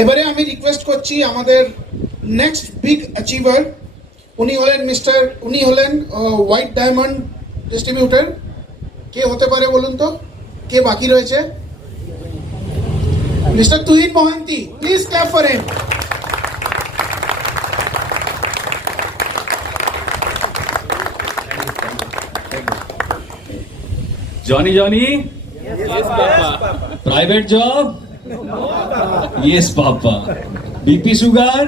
এবারে আমি রিকোয়েস্ট করছি আমাদের নেক্সট বিগ অ্যাচিভার, উনি হলেন হোয়াইট ডায়মন্ড ডিস্ট্রিবিউটর। কে হতে পারে বলুন তো, কে বাকি রয়েছে? Mister Tuhin Mohanty, please clap for him. Johnny? Yes, Papa. Private job? Yes, Papa. BP sugar?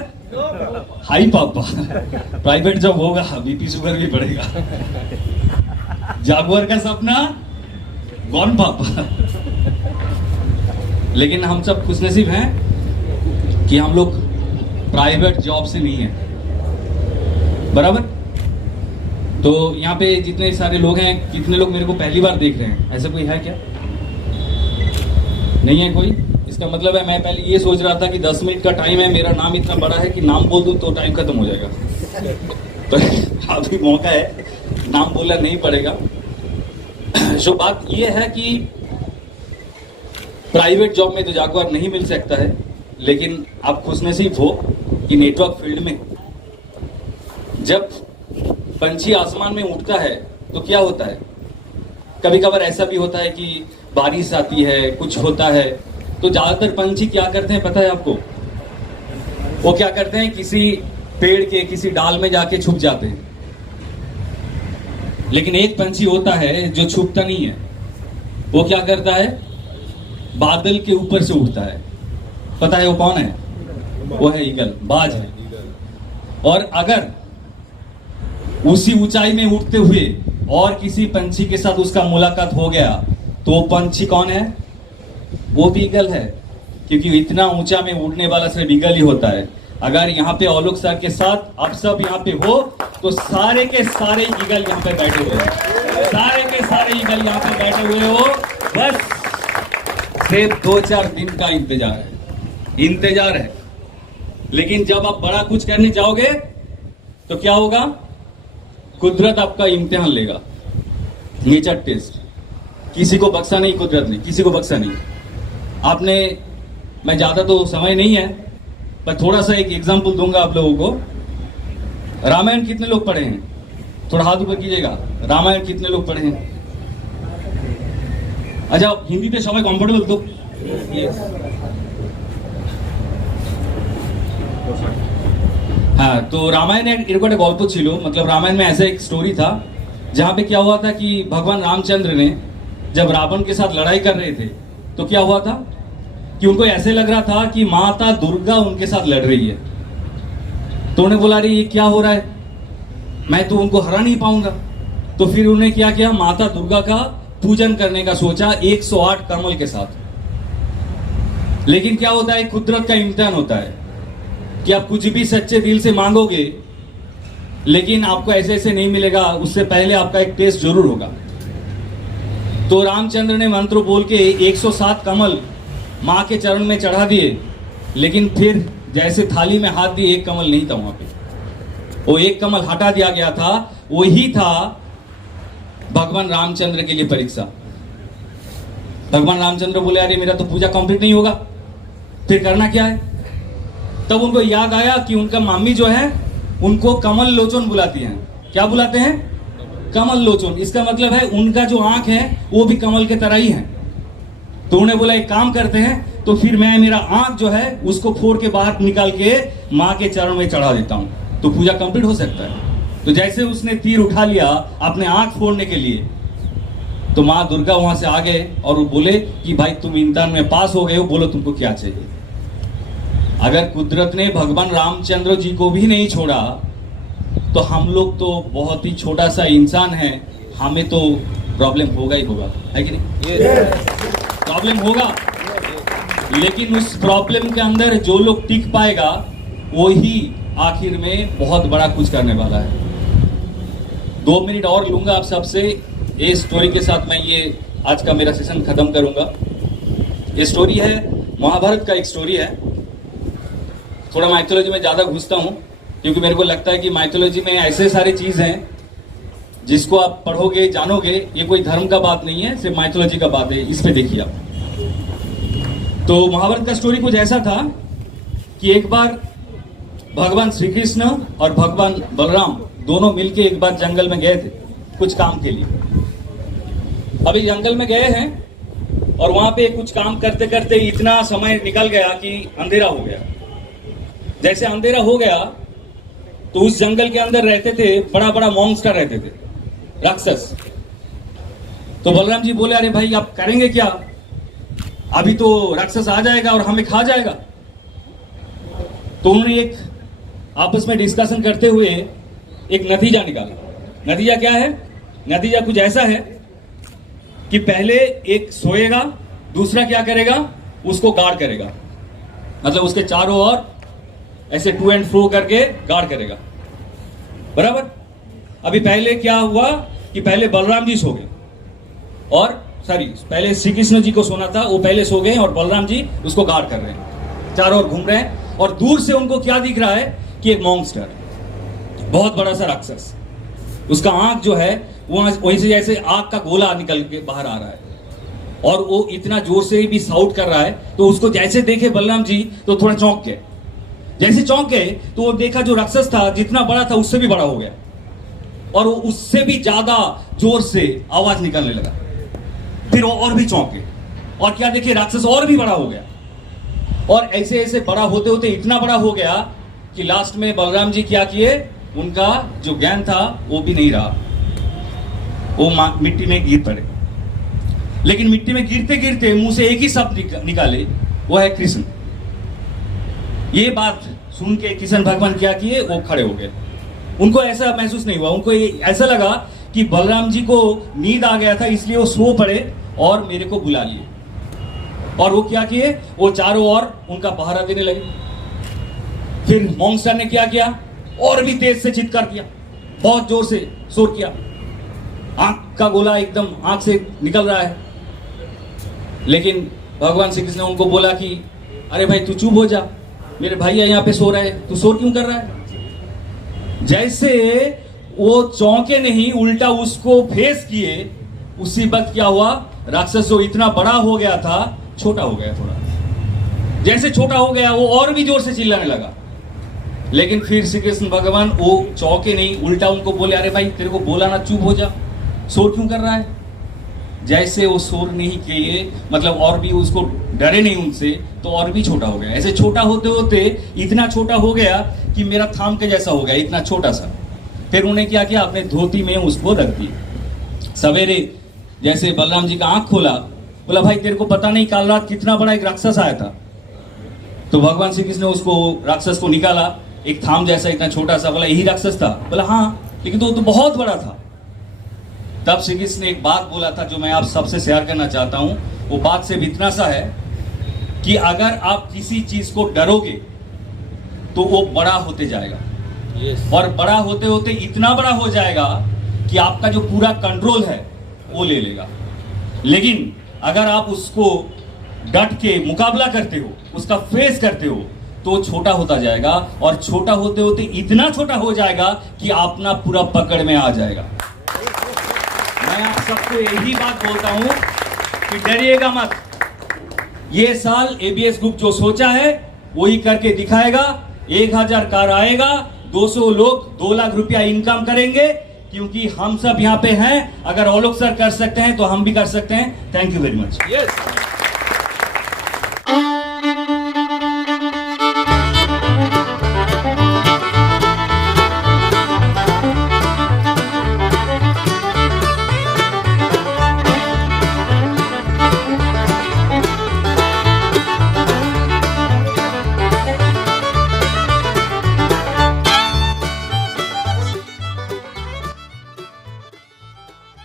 High पापा। प्राइवेट जॉब होगा, बीपी शुगर भी बढ़ेगा। जागुआर का सपना कौन पापा? लेकिन हम सब खुशनसीब हैं कि हम लोग प्राइवेट जॉब से नहीं है, बराबर। तो यहाँ पे जितने सारे लोग हैं, कितने लोग मेरे को पहली बार देख रहे हैं? ऐसा कोई है क्या? नहीं है कोई? इसका मतलब है मैं पहले ये सोच रहा था कि 10 मिनट का टाइम है, मेरा नाम इतना बड़ा है कि नाम बोल दूं तो टाइम खत्म हो जाएगा। तो अभी मौका है, नाम बोलना नहीं पड़ेगा। जो बात ये है कि प्राइवेट जॉब में तो जागुआर नहीं मिल सकता है, लेकिन आप खुशनसीब हो कि नेटवर्क फील्ड में जब पंछी आसमान में उड़ता है तो क्या होता है, कभी कभार ऐसा भी होता है कि बारिश आती है, कुछ होता है, तो ज्यादातर पंछी क्या करते हैं पता है आपको? वो क्या करते हैं, किसी पेड़ के किसी डाल में जाके छुप जाते हैं। लेकिन एक पंछी होता है जो छुपता नहीं है, वो क्या करता है, बादल के ऊपर से उड़ता है। पता है वो कौन है? वो है ईगल, बाज है। और अगर उसी ऊंचाई में उड़ते हुए और किसी पंछी के साथ उसका मुलाकात हो गया तो वो पंछी कौन है? वो भी ईगल है, क्योंकि इतना ऊंचा में उड़ने वाला सिर्फ ईगल ही होता है। अगर यहाँ पे औलुक सर के साथ आप सब यहाँ पे हो तो सारे के सारे ईगल यहाँ पे बैठे हुए हैं, सारे के सारे ईगल यहाँ पे बैठे हुए हो। बस सिर्फ 2-4 दिन का इंतजार है। लेकिन जब आप बड़ा कुछ करने जाओगे तो क्या होगा? कुदरत आपका इम्तिहान लेगा, नेचर टेस्ट। किसी को बख्शा नहीं, कुदरत ने किसी को बख्शा नहीं। आपने, मैं ज्यादा तो समय नहीं है पर थोड़ा सा एक एग्जांपल दूंगा आप लोगों को। रामायण कितने लोग पढ़े हैं? थोड़ा हाथ ऊपर कीजिएगा। रामायण कितने लोग पढ़े हैं? अच्छा, हिंदी पे सबाई कम्फर्टेबल तो? हाँ, तो रामायण এরকম একটা গল্প ছিল, मतलब रामायण में ऐसा एक स्टोरी था जहाँ पे क्या हुआ था कि भगवान रामचंद्र ने जब रावण के साथ लड़ाई कर रहे थे तो क्या हुआ था कि उनको ऐसे लग रहा था कि माता दुर्गा उनके साथ लड़ रही है। तो उन्हें बोला, अरे ये क्या हो रहा है, मैं तो उनको हरा नहीं पाऊंगा। तो फिर उन्हें क्या किया, माता दुर्गा का पूजन करने का सोचा 108 कमल के साथ। लेकिन क्या होता है, कुदरत का इम्तिहान होता है कि आप कुछ भी सच्चे दिल से मांगोगे लेकिन आपको ऐसे ऐसे नहीं मिलेगा, उससे पहले आपका एक टेस्ट जरूर होगा। तो रामचंद्र ने मंत्र बोल के 107 कमल माँ के चरण में चढ़ा दिए, लेकिन फिर जैसे थाली में हाथ दिए एक कमल नहीं था वहां पे। वो एक कमल हटा दिया गया था, वही था भगवान रामचंद्र के लिए परीक्षा। भगवान रामचंद्र बोले, अरे मेरा तो पूजा कंप्लीट नहीं होगा, फिर करना क्या है? तब उनको याद आया कि उनका मामी जो है उनको कमल लोचन बुलाती हैं। क्या बुलाते हैं? कमल लोचन। इसका मतलब है उनका जो आंख है वो भी कमल के तरह ही है। तो उन्हें बोला, एक काम करते हैं, तो फिर मैं मेरा आंख जो है उसको फोड़ के बाहर निकाल के माँ के चरण में चढ़ा देता हूँ, तो पूजा कंप्लीट हो सकता है। तो जैसे उसने तीर उठा लिया अपने आंख फोड़ने के लिए, तो माँ दुर्गा वहां से आ गए और वो बोले कि भाई तुम इम्तिहान में पास हो गए हो, बोलो तुमको क्या चाहिए। अगर कुदरत ने भगवान रामचंद्र जी को भी नहीं छोड़ा तो हम लोग तो बहुत ही छोटा सा इंसान है, हमें तो प्रॉब्लम होगा ही होगा, है कि नहीं? प्रॉब्लम होगा, लेकिन उस प्रॉब्लम के अंदर जो लोग टिक पाएगा वो ही आखिर में बहुत बड़ा कुछ करने वाला है। 2 मिनट और लूंगा आप सबसे। ये स्टोरी के साथ मैं ये आज का मेरा सेशन खत्म करूंगा। ये स्टोरी है, महाभारत का एक स्टोरी है। थोड़ा माइथोलॉजी में ज्यादा घुसता हूँ क्योंकि मेरे को लगता है कि माइथोलॉजी में ऐसे सारे चीज हैं जिसको आप पढ़ोगे, जानोगे। ये कोई धर्म का बात नहीं है, सिर्फ माइथोलॉजी का बात है। इस पे देखिए आप। तो महाभारत का स्टोरी कुछ ऐसा था कि एक बार भगवान श्री कृष्ण और भगवान बलराम दोनों मिलके एक बार जंगल में गए थे कुछ काम के लिए। अभी जंगल में गए हैं और वहां पे कुछ काम करते करते इतना समय निकल गया कि अंधेरा हो गया। जैसे अंधेरा हो गया तो उस जंगल के अंदर रहते थे बड़ा बड़ा मॉन्स्टर रहते थे, राक्षस। तो बलराम जी बोले अरे भाई आप करेंगे क्या, अभी तो राक्षस आ जाएगा और हमें खा जाएगा। तो उन्होंने एक आपस में डिस्कशन करते हुए एक नतीजा निकाला। नतीजा क्या है? नतीजा कुछ ऐसा है कि पहले एक सोएगा, दूसरा क्या करेगा, उसको गार्ड करेगा, मतलब उसके चारों ओर ऐसे टू एंड फ्रो करके गार्ड करेगा, बराबर। अभी पहले क्या हुआ कि पहले बलराम जी सो गए और पहले श्री कृष्ण जी को सोना था, वो पहले सो गए और बलराम जी उसको गार्ड कर रहे हैं, चारों ओर घूम रहे हैं। और दूर से उनको क्या दिख रहा है कि एक मॉन्स्टर, बहुत बड़ा सा राक्षस, उसका आंख जो है वहीं से जैसे आग का गोला निकल के बाहर आ रहा है और वो इतना जोर से भी साउट कर रहा है। तो उसको जैसे देखे बलराम जी तो थोड़ा चौंक गए। जैसे चौंक गए तो वो देखा जो राक्षस था जितना बड़ा था उससे भी बड़ा हो गया और वो उससे भी ज्यादा जोर से आवाज निकलने लगा। फिर वो और भी चौंके और क्या देखे, राक्षस और भी बड़ा हो गया और ऐसे ऐसे बड़ा होते होते इतना बड़ा हो गया कि लास्ट में बलराम जी क्या किए, उनका जो ज्ञान था वो भी नहीं रहा, वो मिट्टी में गिर पड़े। लेकिन मिट्टी में गिरते गिरते मुंह से एक ही शब्द निकाले, वो है कृष्ण। ये बात सुन के कृष्ण भगवान क्या किए, वो खड़े हो गए। उनको ऐसा महसूस नहीं हुआ, उनको ऐसा लगा कि बलराम जी को नींद आ गया था इसलिए वो सो पड़े और मेरे को बुला लिए। और वो क्या किए, वो चारों ओर उनका पहरा देने लगे। फिर मॉन्स्टर ने क्या किया, और भी तेज से चित्कार किया, बहुत जोर से शोर किया, आंख का गोला एकदम आंख से निकल रहा है। लेकिन भगवान श्री कृष्ण ने उनको बोला कि अरे भाई तू चुप हो जा, मेरे भाई यहाँ पे सो रहे हैं, तू शोर क्यों कर रहा है। जैसे वो चौंके नहीं, उल्टा उसको फेस किए, उसी वक्त क्या हुआ, राक्षस जो इतना बड़ा हो गया था छोटा हो गया थोड़ा। जैसे छोटा हो गया वो और भी जोर से चिल्लाने लगा। लेकिन फिर श्री कृष्ण भगवान वो चौंके नहीं, उल्टा उनको बोले अरे भाई तेरे को बोला ना, चुप हो जा, शोर क्यों कर रहा है। जैसे वो शोर नहीं किए, मतलब और भी उसको डरे नहीं उनसे, तो और भी छोटा हो गया। ऐसे छोटा होते होते इतना छोटा हो गया कि मेरा थाम के जैसा हो गया, इतना छोटा सा। फिर उन्हें क्या किया, अपने धोती में उसको रख दिया। सवेरे जैसे बलराम जी का आंख खोला, बोला भाई तेरे को पता नहीं काल रात कितना बड़ा एक राक्षस आया था। तो भगवान श्री कृष्ण ने उसको राक्षस को निकाला, एक थाम जैसा इतना छोटा सा, बोला यही राक्षस था। बोला हाँ, लेकिन तो बहुत बड़ा था। तब श्री कृष्ण ने एक बात बोला था जो मैं आप सबसे शेयर करना चाहता हूं। वो बात सिर्फ इतना सा है कि अगर आप किसी चीज को डरोगे तो वो बड़ा होते जाएगा। और बड़ा होते होते इतना बड़ा हो जाएगा कि आपका जो पूरा कंट्रोल है वो ले लेगा। लेकिन अगर आप उसको डट के मुकाबला करते हो, उसका फेस करते हो, तो छोटा होता जाएगा और छोटा होते होते इतना छोटा हो जाएगा कि अपना पूरा पकड़ में आ जाएगा। मैं आप सबको यही बात बोलता हूं कि डरिएगा मत। ये साल एबीएस ग्रुप जो सोचा है वही करके दिखाएगा। 1000 कार आएगा, 200 लोग 2 लाख रुपया इनकम करेंगे, क्योंकि हम सब यहाँ पे हैं। अगर ऑलोक सर कर सकते हैं तो हम भी कर सकते हैं। Thank you very much.